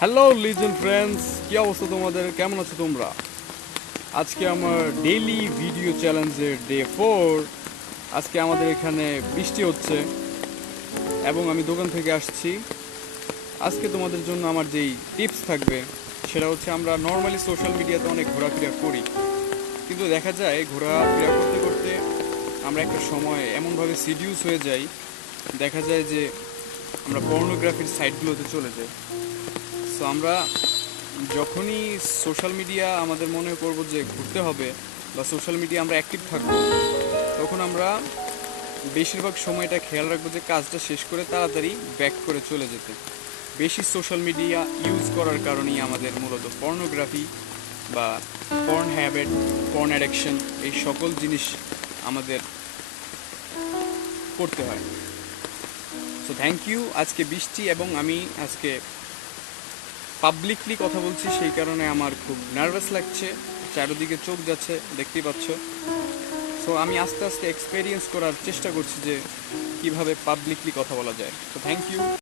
Hello লিজেন friends, কি অবস্থা তোমাদের? কেমন আছো তোমরা? আজকে আমার ডেইলি ভিডিও চ্যালেঞ্জের ডে 4। আজকে আমাদের এখানে বৃষ্টি হচ্ছে এবং আমি দোকান থেকে আসছি। আজকে তোমাদের জন্য আমার যেই টিপস থাকবে সেটা হচ্ছে, আমরা নর্মালি সোশ্যাল মিডিয়াতে অনেক ঘোরাফেরা করি, কিন্তু দেখা যায় ঘোরাফেরা করতে করতে আমরা একটা সময় এমনভাবে সিডিউস হয়ে যাই, দেখা যায় যে আমরা পর্নোগ্রাফির সাইটগুলোতে চলে যাই। সো আমরা যখনই সোশ্যাল মিডিয়া আমাদের মনে করব যে ঘুরতে হবে বা সোশ্যাল মিডিয়া আমরা অ্যাক্টিভ থাকবো, তখন আমরা বেশিরভাগ সময়টা খেয়াল রাখবো যে কাজটা শেষ করে তাড়াতাড়ি ব্যাক করে চলে যেতে। বেশি সোশ্যাল মিডিয়া ইউজ করার কারণেই আমাদের মূলত পর্নোগ্রাফি বা পর্ন হ্যাবিট, পর্ন অ্যাডিকশন, এই সকল জিনিস আমাদের করতে হয়। So thank you. আজকে বৃষ্টি এবং আমি আজকে পাবলিকলি কথা বলছি, সেই কারণে আমার খুব নার্ভাস লাগছে, চারিদিকে চোখ যাচ্ছে, দেখতেই পাচ্ছ। সো আমি আস্তে আস্তে এক্সপেরিয়েন্স করার চেষ্টা করছি যে কিভাবে পাবলিকলি কথা বলা যায়। তো থ্যাংক ইউ।